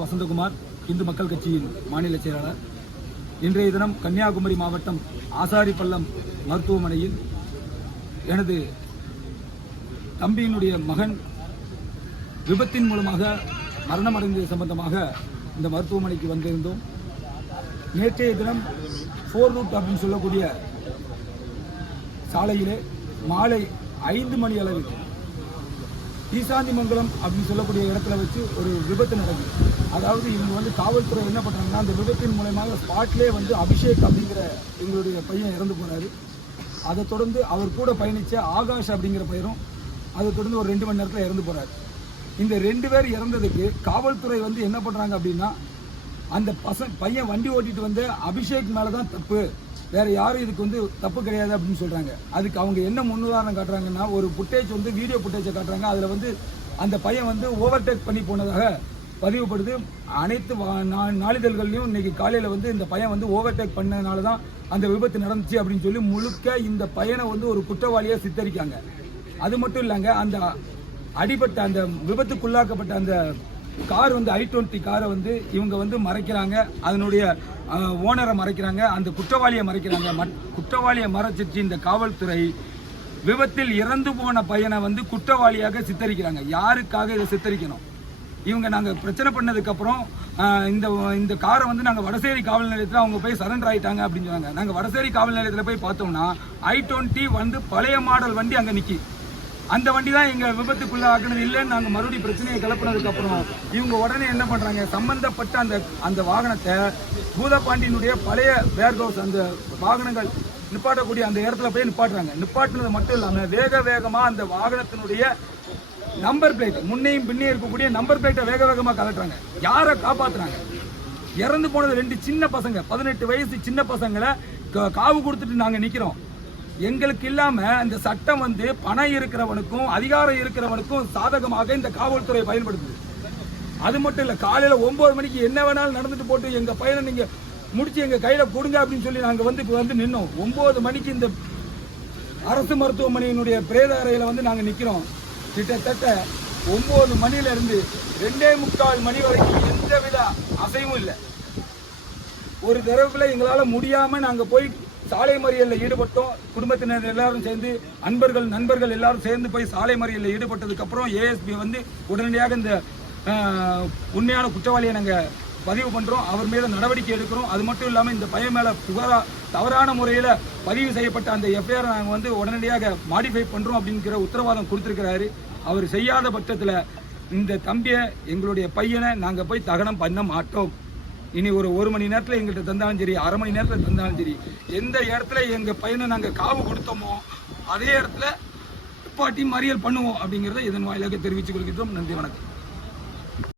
வசந்தகுமார், இந்து மக்கள் கட்சியின் மாநில செயலாளர். இன்றைய தினம் கன்னியாகுமரி மாவட்டம் ஆசாரிப்பள்ளம் மருத்துவமனையில் எனது தம்பியினுடைய மகன் விபத்தின் மூலமாக மரணமடைந்தது சம்பந்தமாக இந்த மருத்துவமனைக்கு வந்திருந்தோம். நேற்றைய தினம் 4 ரூட் அப்படின்னு சொல்லக்கூடிய சாலையிலே மாலை 5 மணி அளவில் ஈசாந்திமங்கலம் அப்படின்னு சொல்லக்கூடிய இடத்துல வச்சு ஒரு விபத்து நடக்குது. அதாவது இவங்க காவல்துறை என்ன பண்ணுறாங்கன்னா, அந்த விபத்தின் மூலமாக ஸ்பாட்லேயே அபிஷேக் அப்படிங்கிற எங்களுடைய பையன் இறந்து போகிறாரு. அதை தொடர்ந்து அவர் கூட பயணித்த ஆகாஷ் அப்படிங்கிற பையனும் அதை தொடர்ந்து ஒரு 2 மணி நேரத்தில் இறந்து போகிறாரு. இந்த 2 பேர் இறந்ததுக்கு காவல்துறை என்ன பண்ணுறாங்க அப்படின்னா, அந்த பையன் வண்டி ஓட்டிட்டு வந்த அபிஷேக் மேலே தான் தப்பு, வேறு யாரும் இதுக்கு தப்பு கிடையாது அப்படின்னு சொல்கிறாங்க. அதுக்கு அவங்க என்ன முன்னுதாரணம் காட்டுறாங்கன்னா, ஒரு ஃபுட்டேஜ் வீடியோ ஃபுட்டேஜை காட்டுறாங்க. அதில் அந்த பையன் ஓவர்டேக் பண்ணி போனதாக பதிவுப்படுது. அனைத்து நாளிதழ்கள்லையும் இன்றைக்கி காலையில் இந்த பையன் ஓவர்டேக் பண்ணதுனால தான் அந்த விபத்து நடந்துச்சு அப்படின்னு சொல்லி முழுக்க இந்த பையனை ஒரு குற்றவாளியாக சித்தரிக்காங்க. அது மட்டும் இல்லைங்க, அந்த அடிபட்ட அந்த விபத்துக்குள்ளாக்கப்பட்ட அந்த கார் i20 காரை இவங்க மறைக்கிறாங்க, அதனுடைய ஓனரை மறைக்கிறாங்க, அந்த குற்றவாளியை மறைக்கிறாங்க. குற்றவாளியை மறைச்சிட்டு இந்த காவல்துறை விபத்தில் இறந்து போன பையனை குற்றவாளியாக சித்தரிக்கிறாங்க. யாருக்காக இதை சித்தரிக்கணும்? இவங்க நாங்கள் பிரச்சனை பண்ணதுக்கப்புறம் இந்த காரை நாங்கள் வடசேரி காவல் நிலையத்தில் அவங்க போய் சரண்டர் ஆகிட்டாங்க அப்படின்னு சொன்னாங்க. நாங்கள் வடசேரி காவல் நிலையத்தில் போய் பார்த்தோம்னா i20 பழைய மாடல் வண்டி அங்கே நிற்கி. அந்த வண்டி தான் எங்கள் விபத்துக்குள்ளே ஆக்குனது இல்லைன்னு நாங்கள் மறுபடியும் பிரச்சனையை கிளப்பினதுக்கப்புறம் இவங்க உடனே என்ன பண்ணுறாங்க, சம்மந்தப்பட்ட அந்த வாகனத்தை பூதப்பாண்டியினுடைய பழைய வேர்ஹவுஸ் அந்த வாகனங்கள் நிப்பாட்டக்கூடிய அந்த இடத்துல போய் நிப்பாட்டுறாங்க. நிப்பாட்டினது மட்டும் இல்லாமல் வேகமாக அந்த வாகனத்தினுடைய நம்பர் பிளேட், முன்னையும் பின்னே இருக்கக்கூடிய நம்பர் பிளேட்டை வேகமாக கலட்டுறாங்க. யாரை காப்பாற்றுறாங்க? இறந்து போனது 2 சின்ன பசங்க, 18 வயசு சின்ன பசங்களை காவு கொடுத்துட்டு நாங்கள் நிற்கிறோம். எங்களுக்கு இல்லாம இந்த சட்டம் பணம் இருக்கிறவனுக்கும் அதிகாரம் இருக்கிறவனுக்கும் சாதகமாக இந்த காவல்துறை பயன்படுத்துது. அது மட்டும் இல்ல, காலையில 9 மணிக்கு என்ன வேணாலும் நடந்துட்டு போட்டு எங்க பையனை நீங்க முடிச்சு எங்க கையில கொடுங்க அப்படின்னு சொல்லி நாங்க நின்னோம். 9 மணிக்கு இந்த அரசு மருத்துவமனையினுடைய பிரேத அறையில நாங்க நிக்கிறோம். கிட்டத்தட்ட 9 மணில இருந்து 2:45 மணி வரைக்கும் எந்தவித அசைவும் இல்லை. ஒரு தடவை எங்களால முடியாம நாங்க போய் சாலை மறியலில் ஈடுபட்டோம். குடும்பத்தினர் எல்லாரும் சேர்ந்து, நண்பர்கள் எல்லாரும் சேர்ந்து போய் சாலை மறியலில் ஈடுபட்டதுக்கு அப்புறம் ஏஎஸ்பி உடனடியாக இந்த உண்மையான குற்றவாளியை நாங்கள் பதிவு பண்ணுறோம், அவர் மீது நடவடிக்கை எடுக்கிறோம். அது மட்டும் இல்லாமல் இந்த பையன் மேலே தவறான முறையில் பதிவு செய்யப்பட்ட அந்த எஃப்ஐஆரை நாங்கள் உடனடியாக மாடிஃபை பண்ணுறோம் அப்படிங்கிற உத்தரவாதம் கொடுத்துருக்கிறாரு. அவர் செய்யாத பட்சத்தில் இந்த தம்பியை, எங்களுடைய பையனை நாங்கள் போய் தகனம் பண்ண மாட்டோம். இனி ஒரு மணி நேரத்தில் எங்கள்கிட்ட தந்தாலும் சரி, அரை மணி நேரத்தில் தந்தாலும் சரி, எந்த இடத்துல எங்கள் பையனை நாங்கள் காவு கொடுத்தோமோ அதே இடத்துல நிப்பாட்டி மறியல் பண்ணுவோம் அப்படிங்கிறத இதன் வாயிலாக தெரிவித்துக் கொள்கின்றோம். நன்றி, வணக்கம்.